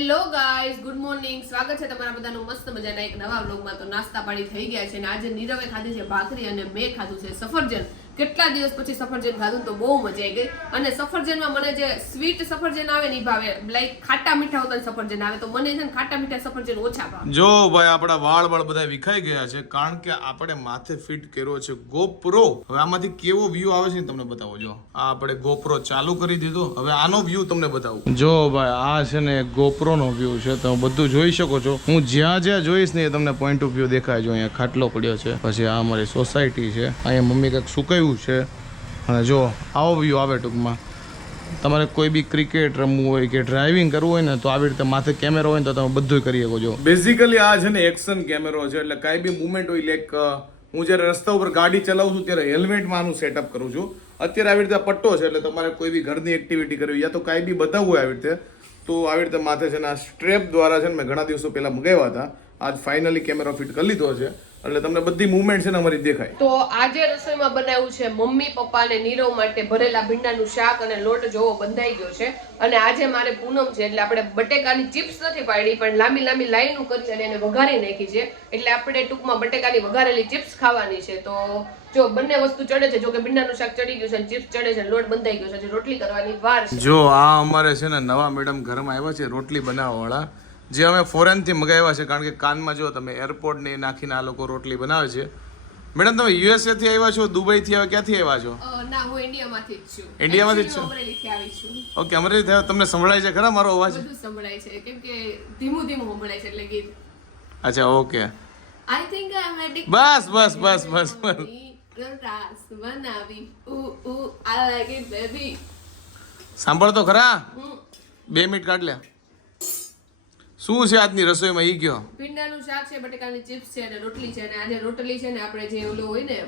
Hello guys, good morning. સ્વાગત છે તમારા બધાનું મસ્ત મજાના એક નવા વ્લોગમાં. તો નાસ્તા પાણી થઈ ગયા છે અને આજે નીરવે ખાધી છે ભાખરી અને મેં ખાધું છે સફરજન. કેટલા દિવસ પછી સફરજન ખાધું તો બહુ મજા આવી ગઈ. અને સફરજનમાં મને જે સ્વીટ સફરજન આવે ને ભાવે, લાઈક ખાટા મીઠા હોતા સફરજન આવે, તો મને છે ને ખાટા મીઠા સફરજન ઓછા ભાવે. જો ભાઈ આપણા વાળ બધા વિખાઈ ગયા છે કારણ કે આપણે માથે ફિટ કર્યો છે GoPro. હવે આમાંથી કેવો વ્યૂ આવે છે તમને બતાવો. જો આ આપણે GoPro ચાલુ કરી દીધો. હવે આનો વ્યૂ તમને બતાવું. જો ભાઈ આ છે ને GoPro નો વ્યૂ છે, તમે બધું જોઈ શકો છો. હું જ્યાં જ્યાં જોઈશ ને એ તમને પોઈન્ટ ઓફ વ્યૂ દેખાય. જો અહીંયા ખાટલો પડ્યો છે, પછી આ અમારી સોસાયટી છે, અહીંયા મમ્મી કંઈક સુકાયું છે, અને જો આવો વ્યૂ આવે. ટૂંકમાં તમારે કોઈ બી ક્રિકેટ રમવું હોય કે ડ્રાઇવિંગ કરવું હોય ને તો આવી રીતે માથે કેમેરો હોય ને તો તમે બધું કરી શકો છો. બેઝિકલી આ છે ને એક્શન કેમેરો છે, એટલે કાંઈ બી મુવમેન્ટ હોય, લાઈક હું જ્યારે રસ્તા ઉપર ગાડી ચલાવું છું ત્યારે હેલ્મેટમાં આનું સેટઅપ કરું છું. અત્યારે આવી રીતે પટ્ટો છે, એટલે તમારે કોઈ બી ઘરની એક્ટિવિટી કરવી યા તો કાંઈ બી બતાવવું હોય આવી રીતે, તો આવી રીતે માથે છે ને આ સ્ટ્રેપ દ્વારા છે ને મેં ઘણા દિવસો પહેલા મંગાવ્યા હતા. આજ ફાઇનલી કેમેરો ફિટ કરી લીધો છે, એટલે તમને બધી મૂવમેન્ટ છે ને અમારી દેખાય. તો આજે રસોઈમાં બનાવ્યું છે મમ્મી પપ્પા અને નીરવ માટે ભરેલા ભીંડાનું શાક, અને લોટ જોવો બંધાઈ ગયો છે. અને આજે મારે પૂનમ છે એટલે આપણે બટેકાની ચિપ્સ નથી પાડી, પણ લાંબી લાંબી લાઈનો કરી અને એને વઘારી નાખી છે. એટલે આપણે ટૂંકમાં બટેકાની વઘારેલી ચિપ્સ ખાવાની છે. તો જો બંને વસ્તુ ચડે છે, જો કે ભીંડાનું શાક ચડી ગયું છે, ચિપ્સ ચડે છે, લોટ બંધાઈ ગયો છે, રોટલી કરવાની વાર છે. જો આ અમારે છે ને નવા મેડમ ઘરમાં આવ્યા છે રોટલી બનાવવા વાળા, જે અમે ફોરેન થી મંગાવ્યા છે. કારણ કે કાનમાં જો તમે એરપોર્ટ ને નાખીને આ લોકો રોટલી બનાવે છે. મેડમ તમે યુએસએ થી આવ્યા છો, દુબઈ થી આવ્યા, ક્યાંથી આવ્યા છો? ના, હું ઇન્ડિયામાંથી જ છું. ઇન્ડિયામાંથી જ છો? અમરેલીથી આવી છું. ઓકે, અમરેલી થી તમને સંભળાય છે ખરા મારો અવાજ? બધું સંભળાય છે, કેમ કે ધીમું ધીમું સંભળાય છે એટલે ગીત. અચ્છા, okay. I think I am addicted. બસ રાસ બનાવી આઈ લાઈક ઇટ બેબી. સાંભળ તો ખરા, 2 મિનિટ કાઢ લે. શું છે આજની રસોઈમાં ઈ કયો? ભીંડાનું શાક છે, બટેકાની ચિપ્સ છે અને રોટલી છે. અને આજે રોટલી છે ને આપણે જે ઓલો હોય ને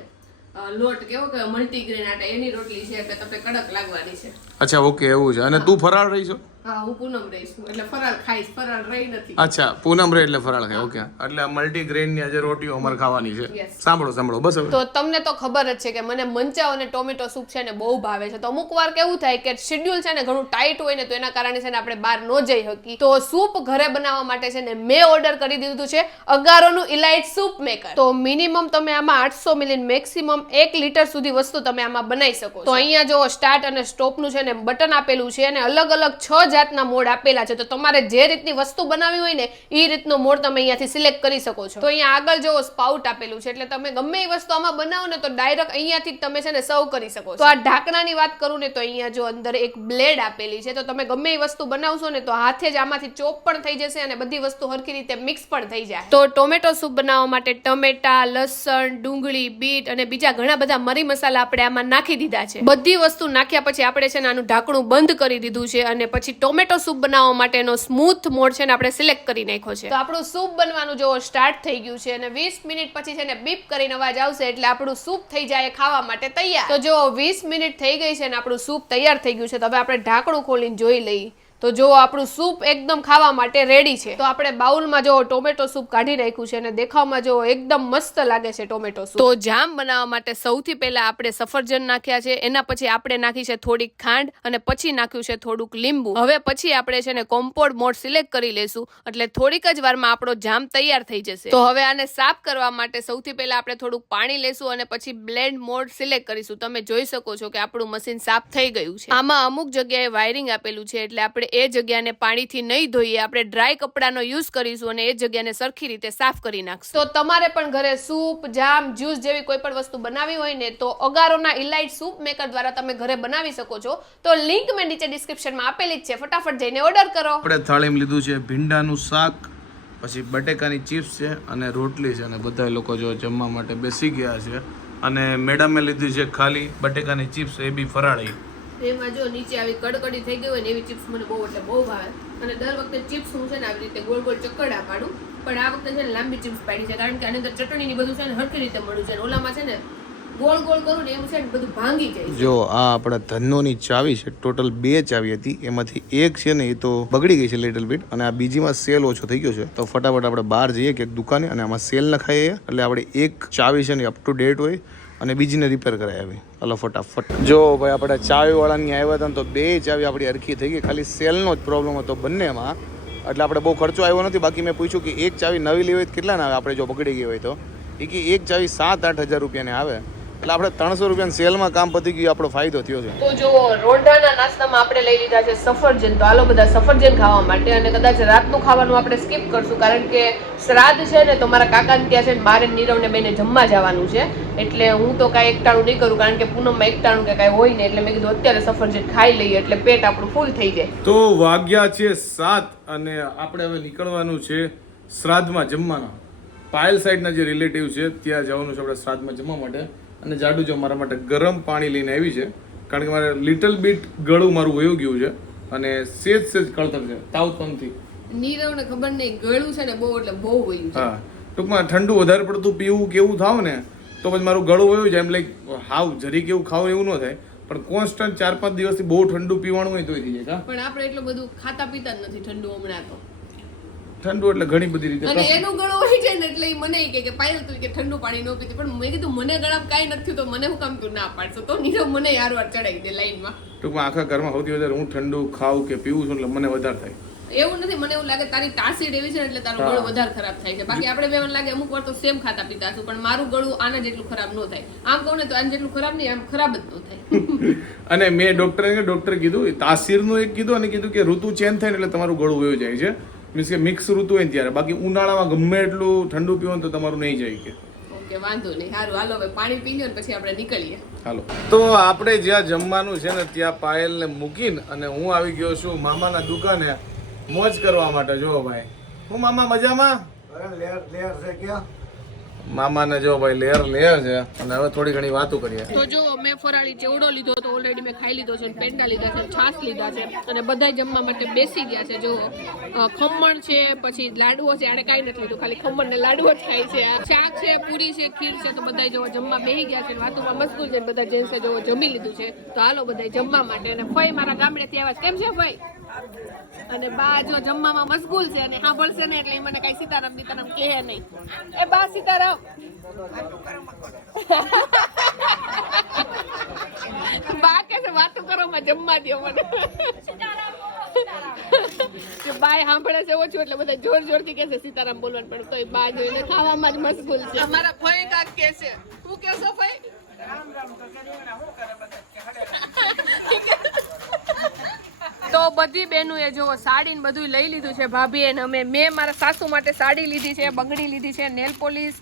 લોટ કેવો કે મલ્ટીગ્રેન આટા, એની રોટલી છે એટલે તમને કડક લાગવાની છે. અચ્છા, ઓકે, એવું છે. અને તું ફરાળ રહી છો? હા, હું પૂનમ રહીશ એટલે ફરાળ ખાઈશ, ફરાળ રહી નથી. અચ્છા, પૂનમ રે એટલે ફરાળ ખાય. ઓકે, એટલે મલ્ટીગ્રેન ની આજે રોટીઓ અમારે ખાવાની છે. સાંભળો બસ હવે. તો તમને તો ખબર જ છે કે મને મંચાવ અને ટોમેટો સૂપ છે ને બહુ ભાવે છે. તો અમુક વાર કેવું થાય કે શેડ્યુલ છે ને ઘણું ટાઈટ હોય ને, તો એના કારણે છે ને આપણે બહાર ન જઈ શકીએ. તો સૂપ ઘરે બનાવવા માટે છે ને મેં ઓર્ડર કરી દીધું છે અગારોનું ઇલાઇટ સૂપ મેકર. તો મિનિમમ તમે આમાં 800 ml મેક્સિમમ 1 લીટર સુધી વસ્તુ તમે આમાં બનાવી શકો. તો અહીંયા જો સ્ટાર્ટ અને સ્ટોપ નું છે ને બટન આપેલું છે, અને અલગ અલગ 6 જાતના મોડ આપેલા છે. તો તમારે જે રીતની વસ્તુ બનાવી હોય ને એ રીતનો મોડ તમે અહીંયાથી સિલેક્ટ કરી શકો છો. તો અહીંયા આગળ જો સ્પાઉટ આપેલું છે, એટલે તમે ગમે એ વસ્તુ આમાં બનાવો ને તો ડાયરેક્ટ અહીંયાથી તમે છે ને સર્વ કરી શકો છો. તો આ ઢાંકણાની વાત કરું ને તો અહીંયા જો અંદર એક બ્લેડ આપેલી છે, તો તમે ગમે એ વસ્તુ બનાવશો ને તો હાથે જ આમાંથી ચોપ પણ થઈ જશે અને બધી વસ્તુ હરખી રીતે મિક્સ પણ થઈ જાય. તો ટોમેટો સૂપ બનાવવા માટે ટમેટા, લસણ, ડુંગળી, બીટ અને બીજા ઘણા બધા મરી મસાલા આપણે આમાં નાખી દીધા છે. બધી વસ્તુ નાખ્યા પછી આપણે છે ને આનું ઢાંકણું બંધ કરી દીધું છે, અને પછી ટોમેટો સૂપ બનાવવા માટેનો સ્મૂથ મોડ છે ને આપણે સિલેક્ટ કરી નાખ્યો છે. તો આપણું સૂપ બનવાનું જો સ્ટાર્ટ થઈ ગયું છે, અને 20 મિનિટ પછી છે ને બીપ કરીને અવાજ આવશે એટલે આપણું સૂપ થઈ જાય ખાવા માટે તૈયાર. તો જો 20 મિનિટ થઈ ગઈ છે ને આપણું સૂપ તૈયાર થઈ ગયું છે. તો હવે આપણે ઢાંકણું ખોલીને જોઈ લઈએ. તો જો આપણું સૂપ એકદમ ખાવા માટે રેડી છે. તો આપણે બાઉલમાં જો ટોમેટો સૂપ કાઢી નાખ્યું છે, અને દેખાવમાં જો એકદમ મસ્ત લાગે છે ટોમેટો સૂપ. તો જામ બનાવવા માટે સૌથી પહેલા આપણે સફરજન નાખ્યા છે, એના પછી આપણે નાખી છે થોડીક ખાંડ, અને પછી નાખ્યું છે થોડુંક લીંબુ. હવે પછી આપણે છે ને કોમ્પોડ મોડ સિલેક્ટ કરી લેશું, એટલે થોડીક જ વારમાં આપણો જામ તૈયાર થઈ જશે. તો હવે આને સાફ કરવા માટે સૌથી પહેલા આપણે થોડુંક પાણી લેશું અને પછી બ્લેન્ડ મોડ સિલેક્ટ કરીશું. તમે જોઈ શકો છો કે આપણું મશીન સાફ થઈ ગયું છે. આમાં અમુક જગ્યાએ વાયરિંગ આપેલું છે, એટલે આપણે એ જગ્યાને પાણીથી નહીં ધોઈએ, આપણે ડ્રાય કપડાનો યુઝ કરીશું અને એ જગ્યાને સરખી રીતે સાફ કરી નાખશું. તો તમારે પણ ઘરે સૂપ, જામ, જ્યુસ જેવી કોઈ પણ વસ્તુ બનાવી હોય ને તો અગારોના ઇલાઇટ સૂપ મેકર દ્વારા તમે ઘરે બનાવી શકો છો. તો લિંક મેં નીચે ડિસ્ક્રિપ્શનમાં આપેલી જ છે, ફટાફટ જઈને ઓર્ડર કરો. આપણે થાળીમાં લીધું છે ભીંડાનું શાક, પછી બટેકાની ચિપ્સ છે અને રોટલી છે, અને બધા લોકો જો જમવા માટે બેસી ગયા છે. અને મેડમે લીધી છે ખાલી બટેકાની ચિપ્સ, એ બી ફરાળી. એમાં જો નીચે આવી કડકડી થઈ ગઈ હોય ને એવી ચિપ્સ મને બહુ એટલે બહુ ભાવે. અને દર વખતે ચિપ્સ હું છે ને આવી રીતે ગોળ ગોળ ચક્કડા પાડું, પણ આ વખતે છે ને લાંબી ચિપ્સ પાડી છે, કારણ કે આની અંદર ચટણી ની બધું છે ને હરખી રીતે મળ્યું છે. ઓલામાં છે ને ગોળ ગોળ કરું ને એમ છે ને બધું ભાંગી જાય. જો આ આપણા ધનોની ચાવી છે, ટોટલ 2 ચાવી હતી, એમાંથી એક છે ને એ તો બગડી ગઈ છે લિટલ બીટ, અને આ બીજીમાં સેલ ઓછો થઈ ગયો છે. તો ફટાફટ આપણે બહાર જઈએ કે દુકાને, અને આમાં સેલ નખાઈએ એટલે આપણે એક ચાવી છે ને અપ ટુ ડેટ હોય અને બીજીને રિપેર કરાવી આવી. હાલો ફટાફટ. જો ભાઈ આપણે ચાવી વાળાની આવ્યા હતા તો 2 ચાવી આપણી હરખી થઈ ગઈ, ખાલી સેલનો જ પ્રોબ્લેમ હતો બંનેમાં. એટલે આપણે બહુ ખર્ચો આવ્યો નથી. બાકી મેં પૂછ્યું કે એક ચાવી નવી લેવી હોય તો કેટલા ના આવે આપણે જો બગડી ગઈ હોય તો? એ કે એક ચાવી 7-8 હજાર રૂપિયાની આવે. એટલે આપણે 300 રૂપિયાની સેલમાં કામ પતી ગયું, આપણો ફાયદો થયો છે. તો જો રોંઢાના નાસ્તામાં આપણે લઈ લીધા છે સફરજન. તો હાલો બધા સફરજન ખાવા માટે. અને કદાચ રાતનું ખાવાનું આપણે સ્કીપ કરશું કારણ કે શ્રાદ્ધ છે ને તો મારા કાકાને ત્યાં છે ને મારે નીરવને બેને જમવા જવાનું છે. એટલે હું તો કાંઈ એકટાણું નહીં કરું કારણ કે પૂનમમાં એકટાણું કે કાંઈ હોય ને. એટલે મેં કીધું અત્યારે સફરજન ખાઈ લઈએ એટલે પેટ આપણું ફૂલ થઈ જાય. તો વાગ્યા છે 7 અને આપણે હવે નીકળવાનું છે શ્રાદ્ધમાં જમવાના. પાયલ સાઈડના જે રિલેટિવ છે ત્યાં જવાનું છે આપણે શ્રાદ્ધમાં જમવા માટે. અને જાડુ જો મારા માટે ગરમ પાણી લઈને આવી છે કારણ કે મારે લિટલ બીટ ગળું મારું વયું ગયું છે અને સેજ કળતર છે તાવતનથી. નીરવને ખબર નહીં ગળું છે ને બહુ એટલે બહુ વયું છે. હા, ટૂંકમાં ઠંડુ વધારે પડતું પીવું કેવું થાવ ને તો પછી મારું ગળું વયું જાય. એમ લાઈક હાવ જરી કેવું ખાવું એવું ન થાય, પણ કોન્સ્ટન્ટ 4-5 દિવસથી બહુ ઠંડુ પીવાનું હોય તો થઈ જાય. પણ આપણે એટલું બધું ખાતા પીતા જ નથી ઠંડુ હમણાં તો. ઠંડુ એટલે ઘણી બધી રીતે અને એનું ગળું હોય છે ને એટલે મને કે પાયલ તું કે ઠંડુ પાણી ન પીતી. પણ મેં કીધું મને ગળામાં કાંઈ નથી તો મને હું કામ તું ના પાડશો? તો નીરવ મને યાર ચડાવી દે લાઈનમાં. ટૂંકમાં આખા ઘરમાં સૌથી વધારે હું ઠંડુ ખાઉં કે પીવું છું એટલે મને વધારે થાય. એવું નથી, મને એવું લાગે તારી તાસીડ એવી છે ને એટલે તારું ગળું વધારે ખરાબ થાય છે. બાકી આપણે બે મને લાગે અમુક વાર તો સેમ ખાતા પીતા હશું પણ મારું ગળું આના જેટલું ખરાબ ન થાય. આમ કહું ને તો આના જેટલું ખરાબ નહીં, આમ ખરાબ જ ન થાય. અને મેં ડોક્ટરે કીધું તાસીરનું એક કીધું અને કીધું કે ઋતુ ચેન્જ થાય ને એટલે તમારું ગળું વયું જાય છે. મીન્સ કે મિક્સ ઋતુ હોય ને ત્યારે. બાકી ઉનાળામાં ગમે એટલું ઠંડુ પીવો ને તો તમારું નહીં જાય કે. ઓકે વાંધો નહીં, સારું હાલો હવે પાણી પી લ્યો ને પછી આપણે નીકળીએ. હાલો. તો આપણે જ્યાં જમવાનું છે ને ત્યાં પાયલને મૂકીને અને હું આવી ગયો છું મામાના દુકાને મોજ કરવા માટે. જો ભાઈ હું મામા મજામાં? મામાને જો ભાઈ લેયર છે અને હવે થોડી ઘણી વાતો કરીએ. તો જો મેં ફરાળી ચેવડો લીધો તો ઓલરેડી મેં ખાઈ લીધો છે, પેંડા લીધા છે, છાશ લીધા છે અને બધાય જમવા માટે બેસી ગયા છે. જો ખમણ છે, પછી લાડવો છે, આને કાંઈ નથી લીધું, ખાલી ખમણ ને લાડવો જ ખાય છે. શાક છે, પૂરી છે, ખીર છે. તો બધાય જો જમવા બેસી ગયા છે, વાતોમાં મશગુલ છે. બધા જેન્ટ્સે જો જમી લીધું છે. તો હાલો બધાય જમવા માટે. અને ફઈ મારા ગામડેથી આવ્યા છે. કેમ છે ફઈ? અને બા જો જમવામાં મશગુલ છે અને સાંભળશે ને એટલે મને કઈ સીતારામ બીતારામ કહે નહીં. એ બા સીતારામ બા કે છે વાતો કરો માં જમવા દો મને. બાય સાંભળે છે ઓછું એટલે બધા જોર જોરથી કહે છે સીતારામ બોલવાનું, પણ તોય બા જોઈને ખાવામાં જ મશગુલ છે. અમારા ફઈ કાક કે છે. તું કેસો ફઈ? તો બધી બહેનોએ જો સાડી ને બધું લઈ લીધું છે ભાભીએ ને મેં મારા સાસુ માટે સાડી લીધી છે, બંગડી લીધી છે, નેલ પોલિશ,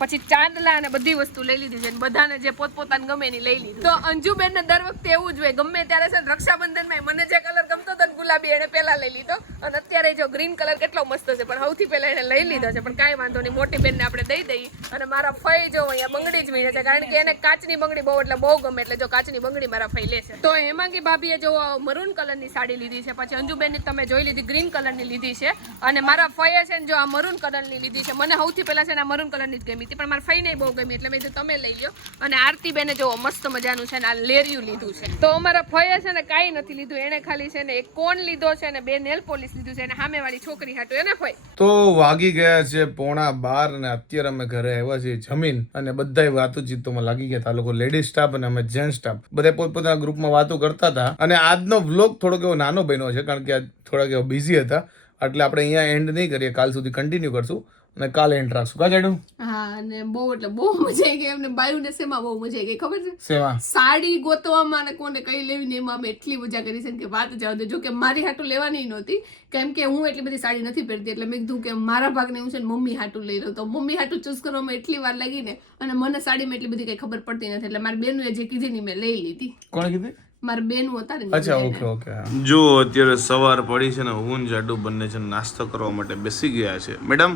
પછી ચાંદલા અને બધી વસ્તુ લઈ લીધી છે. બધાને જે પોતપોતાને ગમે એની લઈ લીધું. તો અંજુબેન ને દર વખતે એવું જ હોય, ગમે ત્યારે છે રક્ષાબંધનમાં મને જે કલર ગમતો હતો ને ગુલાબી એને પહેલા લઈ લીધો અને અત્યારે જો ગ્રીન કલર કેટલો મસ્ત છે પણ સૌથી પહેલા એને લઈ લીધો છે. પણ કાંઈ વાંધો નહીં, મોટી બેનને આપણે દઈ દઈએ. અને મારા ફઈ જો અહીંયા બંગડી જ વીણે છે કારણ કે એને કાચની બંગડી બહુ એટલે બહુ ગમે, એટલે જો કાચની બંગડી મારા ફઈ લે છે. તો હેમાંગી ભાભીએ જો મરૂન કલરની સાડી લીધી છે, પછી અંજુબેનની તમે જોઈ લીધી ગ્રીન કલરની લીધી છે અને મારા ફઈએ છે ને જો આ મરૂન કલરની લીધી છે. મને સૌથી પહેલા છે ને આ મરૂન કલરની જ ગમી હતી પણ મારા ફઈને બહુ ગમી એટલે મેં કીધું તમે લઈ લો. અને આરતી બેને જો મસ્ત મજાનું છે ને આ લેરિયું લીધું છે. તો અમારા ફઈએ છે ને કાંઈ નથી લીધું, એને ખાલી છે ને એક કોન લીધો છે ને 2 નેલ પોલિશ લીધું છે અને સામેવાળી છોકરી હાટું એને ફઈ. તો વાગી ગયા છે 11:15 ને અત્યારે અમે ઘરે આવ્યા છીએ જમીન અને બધાય વાતોચીતોમાં લાગી ગયા હતા. લોકો લેડીઝ સ્ટાફ અને અમે જેન્ટ સ્ટાફ બધા પોતપોતાના ગ્રુપમાં વાતો કરતા હતા. અને આજનો વ્લોગ થોડોક એવો નાનો બન્યો છે કારણ કે આજ થોડાક એવો બિઝી હતા એટલે આપણે અહીંયા એન્ડ નહીં કરીએ, કાલ સુધી કન્ટિન્યુ કરશું અને કાલે એન્ડ રાખશું. કા જાડું? હા, અને બહુ એટલે બહુ મજા આવી ગઈ અમને. બાયુને શેમાં બહુ મજા આવી ગઈ ખબર છે? શેમાં? સાડી ગોતવામાં અને કોને કઈ લેવી ને એમાં અમે એટલી મજા કરી છે કે વાત જવા દે. જો કે મારી હાટું લેવાની નહોતી કેમ કે હું એટલી બધી સાડી નથી પહેરતી એટલે મેં કીધું કે મારા ભાગને હું છે ને મમ્મી હાટું લઈ લઉં. તો મમ્મી હાટું ચૂઝ કરવામાં એટલી વાર લાગી ને અને મને સાડીમાં એટલી બધી કઈ ખબર પડતી નથી એટલે મારી બેનું જે કીધી ને મેં લઈ લીધી. કોણ કીધી? મારા બેનું હતા ને. અચ્છા, ઓકે ઓકે. જો અત્યારે સવાર પડી છે ને હું જાડુ બંને છે નાસ્તો કરવા માટે બેસી ગયા છે. Madam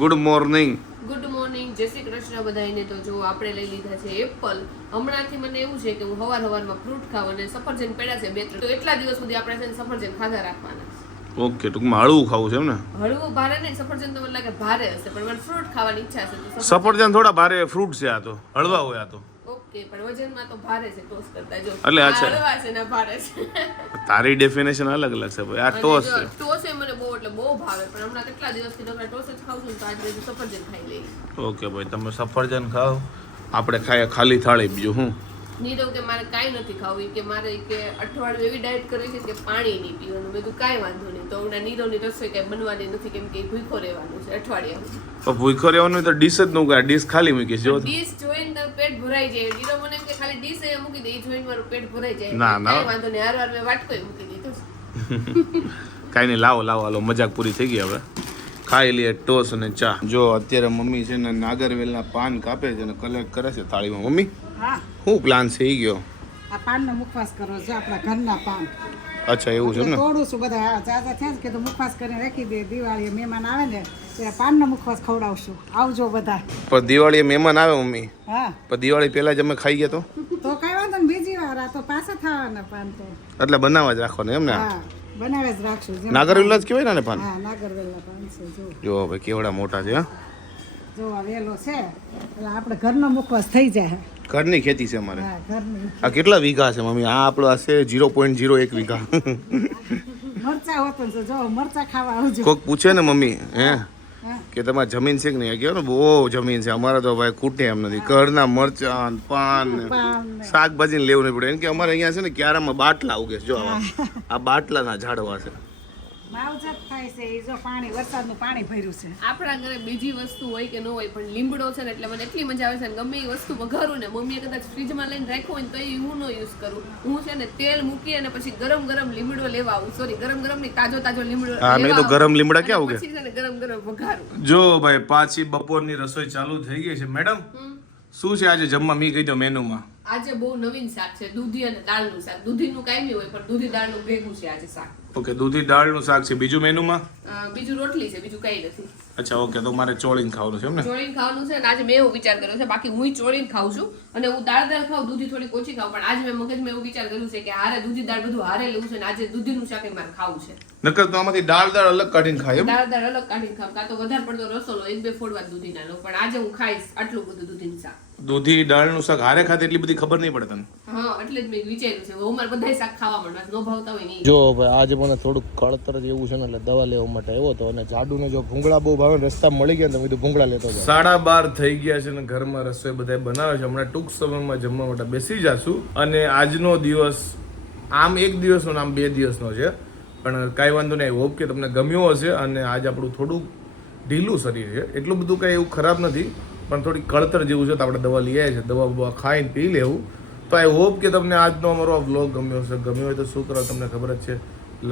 good morning. Good morning, જય શ્રી કૃષ્ણ બધાને. તો જો આપણે લઈ લીધા છે એપલ. હમણાંથી મને એવું છે કે હું સવારમાં ફ્રૂટ ખાવ અને સફરજન પડ્યા છે 2-3 તો એટલા દિવસ સુધી આપણે છે ને સફરજન ખાધા રાખવાના. ઓકે, ટૂંકમાં હળવું ખાવું છે એમ ને? હળવું ભારે નહીં, સફરજન તો મને લાગે ભારે હશે પણ મને ફ્રૂટ ખાવાની ઈચ્છા છે. સફરજન થોડા ભારે ફ્રૂટ છે, આ તો હળવા હોય. આ તો ઓકે પણ વજનમાં તો ભારે છે ટોસ કરતા. જો એટલે આ હળવા છે ને ભારે છે. તારી ડેફિનેશન અલગ અલગ છે ભાઈ. આ ટોસ છે. ટોસ એ મને બહુ એટલે બહુ ભાવે પણ હમણાં કેટલા દિવસથી નકરા ટોસ જ ખાઉં છું તો આજે સફરજન ખાઈ લઈ. ઓકે ભાઈ, તમે સફરજન ખાઓ, આપણે ખાઈએ ખાલી થાળી. બીજું હું નીરવ કે મારે કાંઈ નથી ખાવું ઈ કે મારે કે અઠવાડિયું એવી ડાયટ કરવી છે કે પાણી નહીં પીવાનું. મેં કીધું કાંઈ વાંધો નહીં. તો હમણાં નીરવની રસોઈ કાંઈ બનવાની નથી કેમ કે ભૂખો રહેવાનું છે અઠવાડિયામાં. તો ભૂખો રહેવાનું તો ડીશ જ ન ઉગાડ, ડીશ ખાલી મૂકીશ જો. ડીશ જોઈને તારું પેટ ભરાઈ જાય. નીરવ મને એમ કે ખાલી ડીશ અહીંયા મૂકી દે, ઈ જોઈને મારું પેટ ભરાઈ જાય. ના, ના. કાંઈ વાંધો નહીં, હારવાર મેં વાટકોય મૂકી દીધો. કાંઈ નહીં, લાવો લાવો, હાલો મજાક પૂરી થઈ ગઈ. હવે ખાઈ લઈએ ટોસ અને ચા. જો અત્યારે મમ્મી છે ને નાગરવેલના પાન કાપે છે અને કલેક્ટ કરે છે થાળીમાં. મમ્મી હા, શું પ્લાન છે ઈ ગયો? આ પાનનો મુખવાસ કરો છો, આપણા ઘરના પાન. અચ્છા એવું છે ને. તોડું છું બધા, હા જાજા થયા છે કે તો મુખવાસ કરીને રાખી દે. દિવાળીએ મહેમાન આવે ને ત્યારે પાનનો મુખવાસ ખવડાવશું, આવજો બધા. પણ દિવાળીએ મહેમાન આવે મમ્મી, હા પણ દિવાળી પહેલા જ અમે ખાઈ ગયા તો કાંઈ વાંધો ને, બીજી વાર આ તો પાછા થવાના પાન તો. એટલે બનાવવા જ રાખવાનું એમ ને. હા બનાવે જ રાખશું. જેમ નાગરવેલ જ કહેવાય ને પાન. હા નાગરવેલના પાન છે. જો જો ભાઈ કેવડા મોટા છે. હા, જો આ વેલો છે એટલે આપણે ઘરનો મુખવાસ થઈ જાય. ઘરની ખેતી છે અમારે. હા ઘરની. આ કેટલા વીઘા છે મમ્મી? આ આપણો હશે 0.01 વીઘા. મરચા હોતો ને જો મરચા ખાવા આવજો. કોક પૂછે ને મમ્મી હે હા કે તમારે જમીન છે કે નહીં? કહો ને બહુ જમીન છે અમારે તો ભાઈ, ખૂટે એમ નથી. ઘરના મરચાં પાન ને પાન ને. શાકભાજી લેવું નહીં પડે. એમ કે અમારે અહીંયા છે ને ક્યારામાં બાટલા ઉગે છે. જો આ બાટલાના ઝાડવા છે. માવજત થાય છે એ જો પાણી, વરસાદનું પાણી ભર્યું છે. આપણા ઘરે બીજી વસ્તુ હોય કે ન હોય પણ લીમડો છે ને એટલે મને એટલી મજા આવે છે ને ગમે એ વસ્તુ વઘારું ને મમ્મીએ કદાચ ફ્રીજમાં લઈને રાખ્યો હોય ને તો એ હું ન યુઝ કરું. હું છે ને તેલ મૂકી અને પછી ગરમ ગરમ લીમડો લેવા આવું. સોરી ગરમ ગરમ નહીં, તાજો તાજો લીમડો હા, મેં તો ગરમ લીમડા ક્યાં ઉગે. પછી છે ને ગરમ ગરમ વઘારું. જો ભાઈ પાછી બપોરની રસોઈ ચાલુ થઈ ગઈ છે. મેડમ શું છે આજે જમવા? મી કહી દો મેનુમાં. આજે બહુ નવીન શાક છે, દૂધી અને દાળનું શાક. દૂધીનું કાંઈ નહીં હોય પણ દૂધી દાળનું ભેગું છે આજે શાક. ઓકે, દૂધી દાળનું શાક છે. બીજું મેનુમાં? બીજું રોટલી છે, બીજું કઈ નથી. અચ્છા ઓકે, તો મારે ચોળીને ખાવાનું છે એમ ને? ચોળીને ખાવાનું છે ને આજે મેં એવો વિચાર કર્યો છે. બાકી હું ચોળીને ખાઉં છું અને હું દાળ ખાઉં, દૂધી થોડી ઓછી ખાઉં. પણ આજે મેં મગજમાં એવું વિચાર કર્યું છે કે હારે દૂધી દાળ બધું હારે લેવું છે ને આજે દૂધીનું શાક એ મારે ખાવું છે. નકર તો આમાંથી દાળ અલગ કાઢીને ખાય એમ? દાળ અલગ કાઢીને ખાવ, કાં તો વધારે પડતો રસો લો, 1-2 ફોડવા દૂધીના લો. પણ આજે હું ખાઈશ આટલું બધું દૂધીનું શાક. દૂધી દાળનું શાક હારે ખાતે એટલી બધી ખબર નહીં પડે તને. હા એટલે જ મેં વિચાર્યું છે. હું મારે બધાય શાક ખાવા માંડવા, ન ભાવતા હોય નહીં. જો ભાઈ આજે મને થોડુંક કળતર જેવું છે ને એટલે દવા લેવા માટે આવ્યો હતો અને જાડુને જો ભૂંગળા બહુ ભાવે રસ્તા મળી ગયા તો કીધું ભૂંગળા લેતો જાઉં. 12:30 થઈ ગયા છે ને ઘરમાં રસોઈ બધા બનાવે છે. હમણાં ટૂંક સમયમાં જમવા માટે બેસી જશું. અને આજનો દિવસ આમ એક દિવસનો આમ 2 દિવસનો છે પણ કાંઈ વાંધો નહીં. હોપ કે તમને ગમ્યો હશે. અને આજ આપણું થોડુંક ઢીલું શરીર છે, એટલું બધું કાંઈ એવું ખરાબ નથી પણ થોડી કળતર જેવું છે તો આપણે દવા લઈ આવ્યા છે. દવા બવા ખાઈને પી લેવું. તો આઈ હોપ કે તમને આજનો અમારો આ વ્લોગ ગમ્યો હશે. ગમ્યો હોય તો શું કરો તમને ખબર જ છે,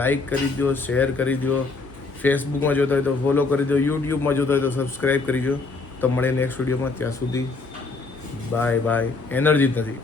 લાઈક કરી દો, શેર કરી દો, ફેસબુકમાં જોતા હોય તો ફોલો કરી દો, યુટ્યુબમાં જોતા હોય તો સબસ્ક્રાઈબ કરી દો. તો મળીએ નેક્સ્ટ વિડીયોમાં. ત્યાં સુધી બાય બાય. એનર્જી જ નથી.